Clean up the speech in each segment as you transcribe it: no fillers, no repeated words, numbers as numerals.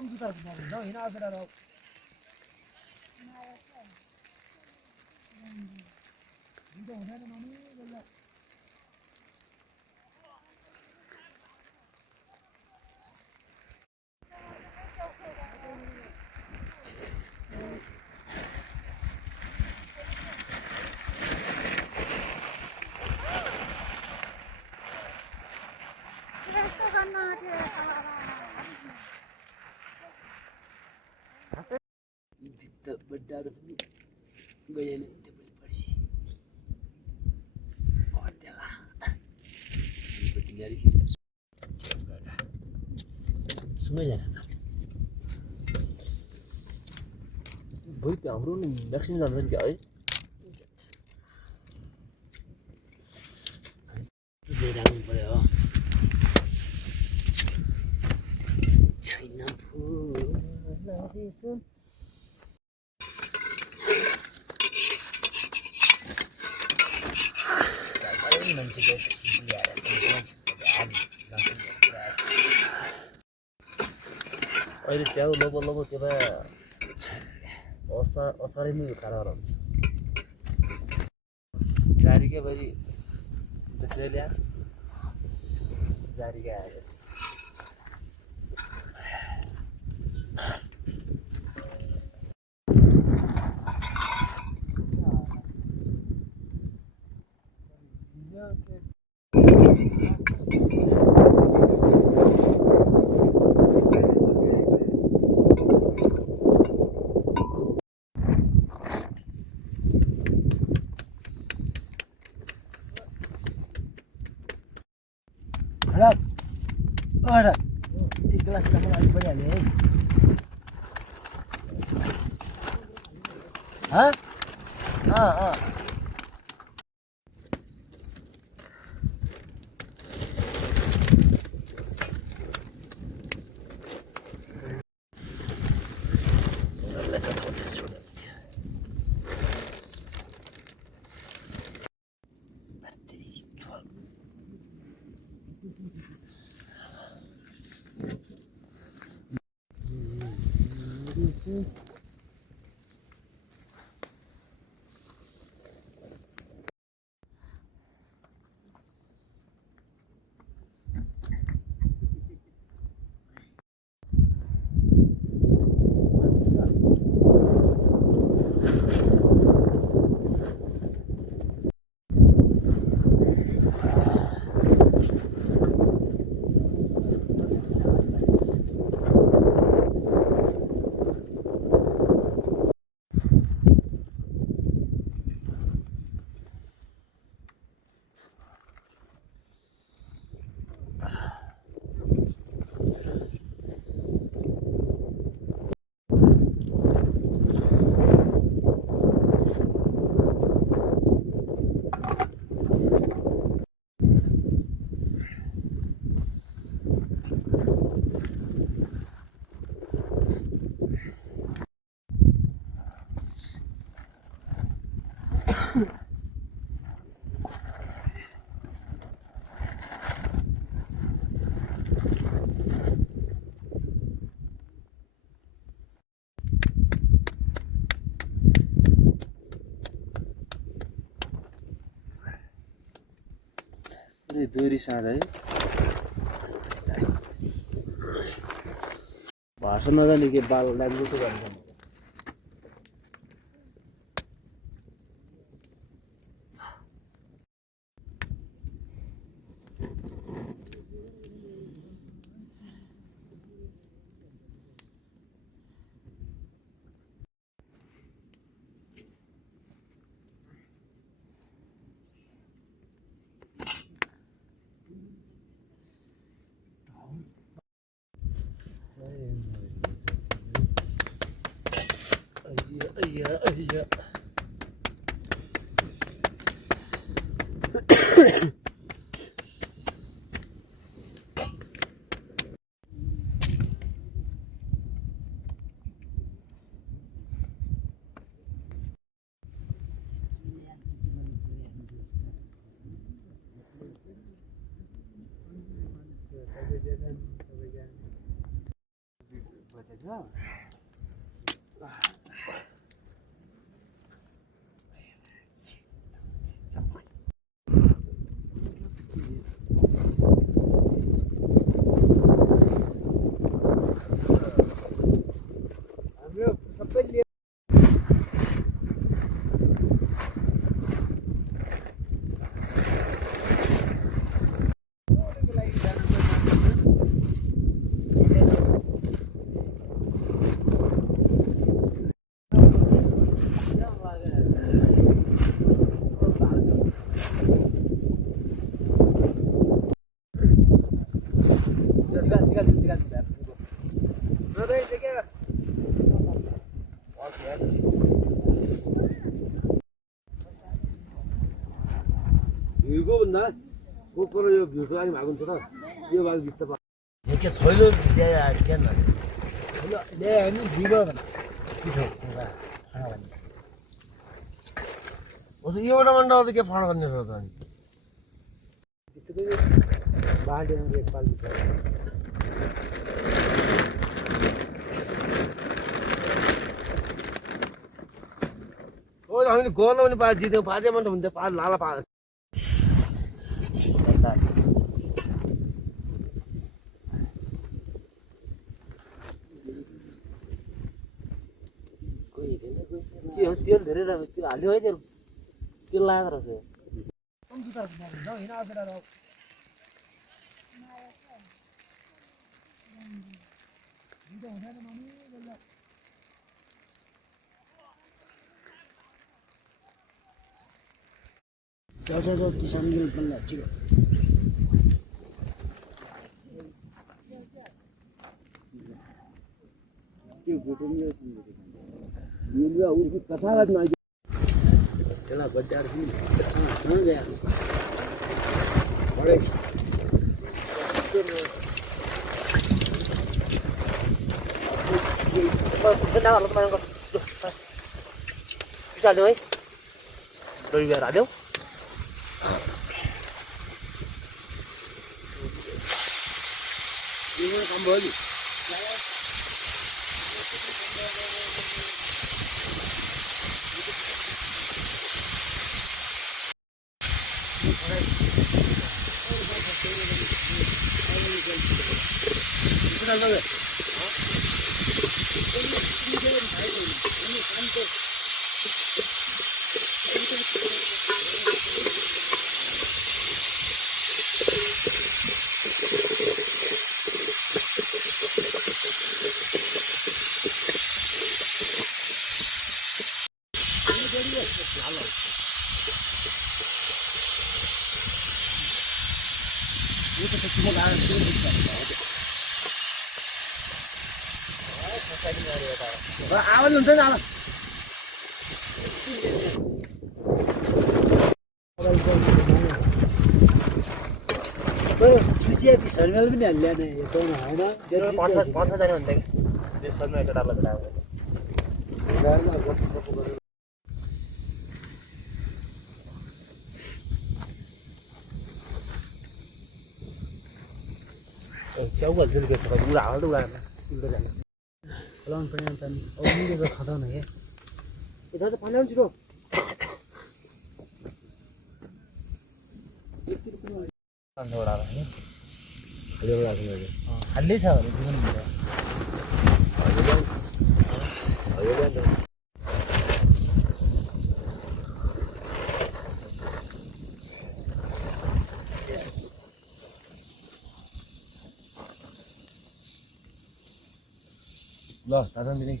컴퓨터 너 이나더라도 이제 오늘은 많이 걸려. Berdarah ni gaya ni kita boleh bersih. Oh adalah. Ini dari sini. Sungai जाना था वही pay हाम्रो नि दक्षिण जान्छ क्या है जानु पर्यो छैन फुल मान्छे गएपछि बिहार अहिले च्याउ लोबो लोबो त्यता असारैमै खाएर हुन्छ जारी के भाइ ल्या जारी के आयो Ora, एक गिलास त मलाई अलि भइहाल्यो है दोरी साँझ है भाषा नजाने के बाल लाग्नु त गर्छ Iya. हाम्रो सबैले 이거 본다. 거꾸로 요 묘수하게 막은 거다. 이거 막 밑에 봐. 이렇게 돌려 내야 알겠나? 내 애는 지금 뭔가 하나가 어서 이거만 나와도 이렇게 파는 건 녀석은. बाल्टी में एक पाल ओ हामीले गर्न पनि पाल जित्यौँ पाँचै मात्र हुन्छ पाल लाला पाल तेल धेरै त्यो हाल्यो है तेल लगाएको रहेछ कम्प्युटर न हिँड आएर जाऊ किसान गिल पनि छिटो त्यो भुटुङले यो उर्को कथागत न त्यसलाई बड्डार पनि कहाँ गएको छ बडै हाल्यो है डोरी बिहार हाल्यौ काम भयो नि आवाज हुन्छ नि चुचिया ती शर्मेल पनि हाल्दैन यताउन होइन 5 जना हुन्छ त्यो शर्मा एउटा डाला भेटायो च्याउ भन्छ नि के उडा हाल्दै उडा फलाउनु पनि अन्त अघि त खदाउन है यता चाहिँ पानी आउँछ छिटो हाल्दै छ भने ल दादा दिने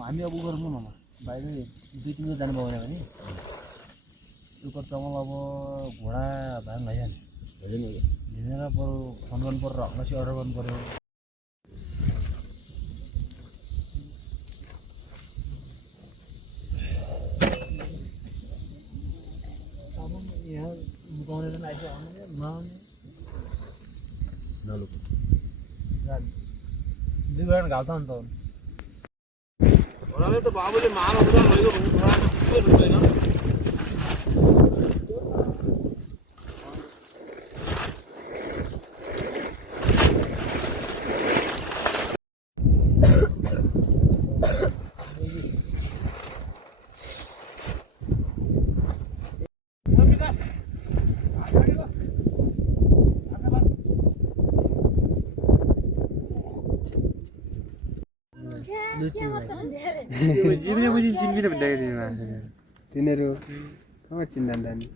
हामी अब गरौँ न मामा बाहिर 2-3 जानु पाएन भने सुपर चमल अब घोडा भान भइहाल्यो हिँडेर बरु फोन गर्नु पर्यो हक्सी अर्डर गर्नु पर्यो यहाँ मुकाउने पनि आइसक्यो आउने नआउने नलुक 2 घन्टा घाल्छ नि त छोराले त बाबुले माला उडा लैगयो भने छोरा के हुन्छ हैन तिनीहरू कहाँ चिन्दैन नि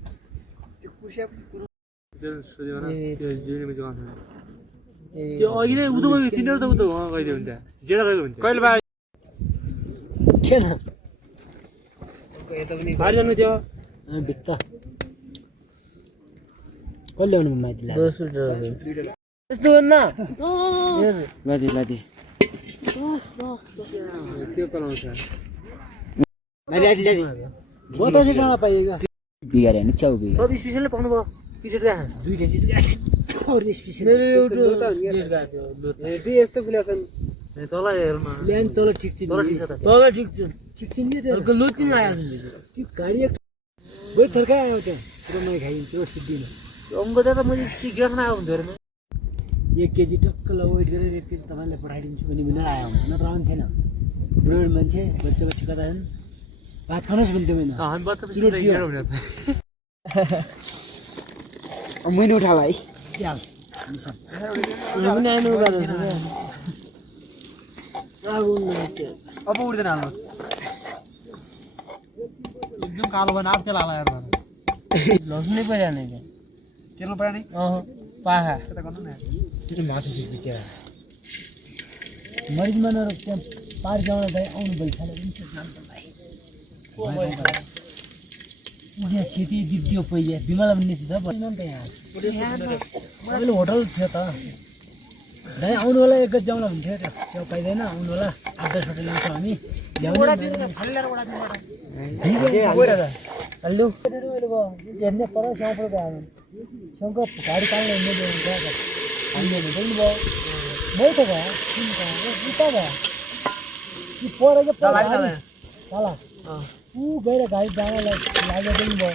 त्यो अघि नै उदो गयो तिनीहरू त उदो गइदियो हुन्छ जेडा गएको हुन्छ कहिले बाहिर किन बाहिर जानु थियो भित्त कसले ल्याउनु माइतीलाई यस्तो गर्न लादी लादी त्यो कराउँछ बतासे डाँडा पाइएगा बिगारे नि च्याउ बिगारे सब स्पेसलले पाउनु भयो पिसेट गएको दुईटा अरू स्पेसल दुई यस्तो गुलाछन् तल हेर्नु ल्यान तल ठिक छ तल ठिक छ त तल ठिक छ ठिक छ नि त्यो लोचिङ आएको छ त्यो गाडी एक गइ थर्काइ आयो त्यहाँ पुरो मै खाइन्छ रोड सिद्धिन अङ्ग त मैले के गिराउन आएको हुन्थ्यो अरे 1 केजी टक्क ल वेट गरेर 1 केजी तपाईलाई पठाइदिन्छु भने बिना आयो नत्र आउँथेन बुढो मान्छे बच्चा बच्चा कता छन् भात खानुहोस् भन्थ्यो मैले हामी बच्चा पछि गिराउ भनेको छ मैले उठा भाइ हाल पनि आउनु गर्छ अब उड्दैन हाल्नुहोस् एकदम कालो भएन अब तेल हाला यार लसुनै परिहाल्ने क्या तेलमा पऱ्यो नि पाखा त्यता गर्नु न त्यो मासु बिकेर मरिच बनाएर त्यहाँ पार गाउँमा भाइ आउनु भइसक्यो पनि त्यो जान्छ भाइ उड्या सेती दिदियो पहिले बिमला भन्ने थियो त भन्नु नि त यहाँ मैले होटल थियो त भाइ आउनु होला एक गज जाउँला भन्थ्यो त्यो च्याउ पाइँदैन आउनु होला 8-10 वटा ल्याउँछ हामी हेर्ने पर साउँ गयो सँग गाडी काट्न हिँड्ने भयो मै त भयो उता भयो कि पर तल ऊ गएर गाडी जान लाग्यो भयो